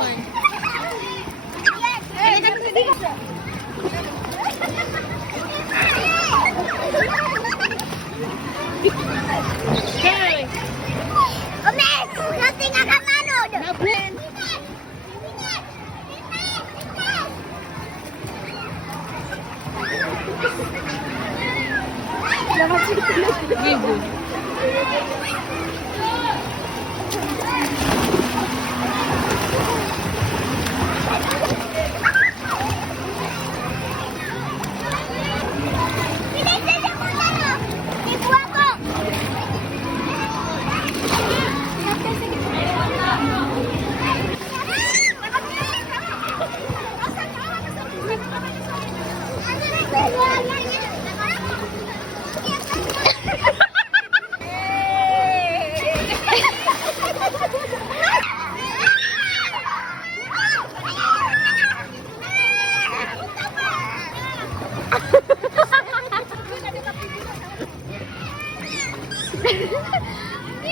popcorn. Okay. Omes, nothing akan manod. Napen. Gigo. Ibu aku.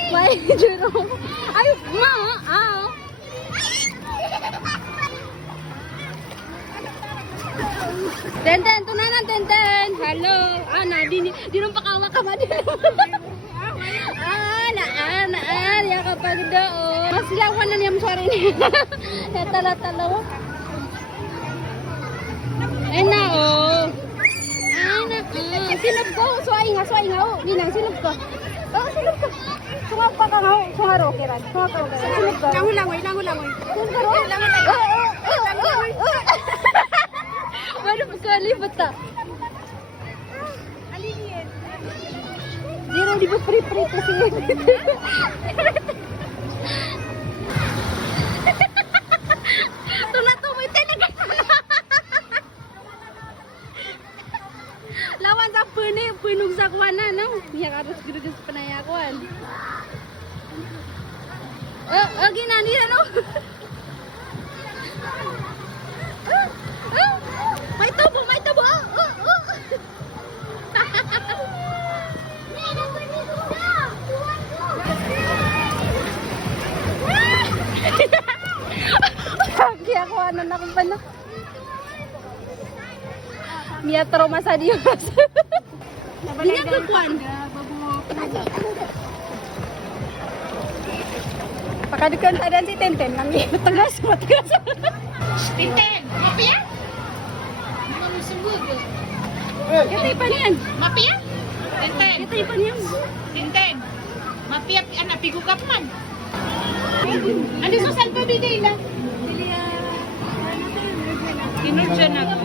May juro. Ay, ma, Tenten, tunanan, Tenten. Halo. Di nung pakawa ka ba din? Ya kapag doon. Mas lawan na niyang sorry niya. Tala-talawa. Ay na, oh. Ay na, silap ko. Suway nga, oh. Ninang, silap ko. Oh, silap ko. Sunga pa ka nga, sungaro, kiran. Sunga ka, silap ko. Langoy. Sungaro? Ano pa sa libot ta? Zero, di ba pre-pre kasi ito na to, may talaga. Lawan sa punog sa kuwana, no? Miyak aros gino sa panayakuan. Ginani na, no? May tubo! Kaya ko ano na kung paano. Mia trauma sa Diyos. Hindi ka kuwan. Pakadukan tadan si Tenten. Matagas. Tintin, mapia? Katay pa niyan. Mapia? Tintin. Katay pa niyan. Tintin. Mapia, anak, pigo ka man. Ano sa salpa biday lang? Kinudya na ko.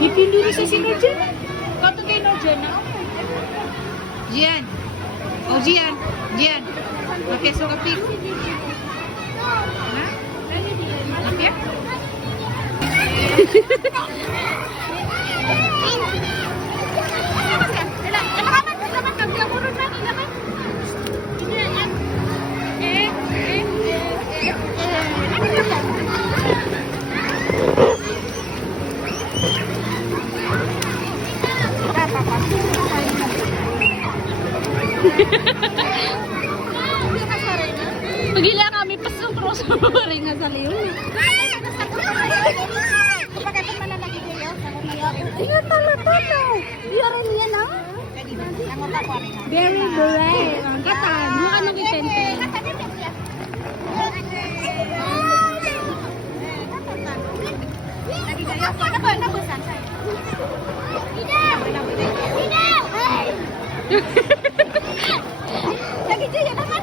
Ipinduri sa sinudya na. Kato kinudya na. Jian. Oh, Jian. Mapia so ka pigo. Ha? Mapia? Pagila kami pasok-pasok nga sa liyon. Iya tala-tala. Iya rin yan ah. Very brave. Ang katan. Mukha nang itenten. Lagi dia naman.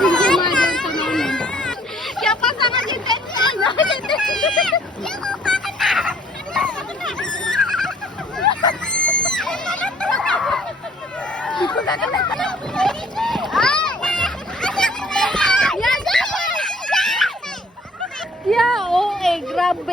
Hindi madon sa namin. Kaya pasangan yung tension. Yeah, oh, grabe.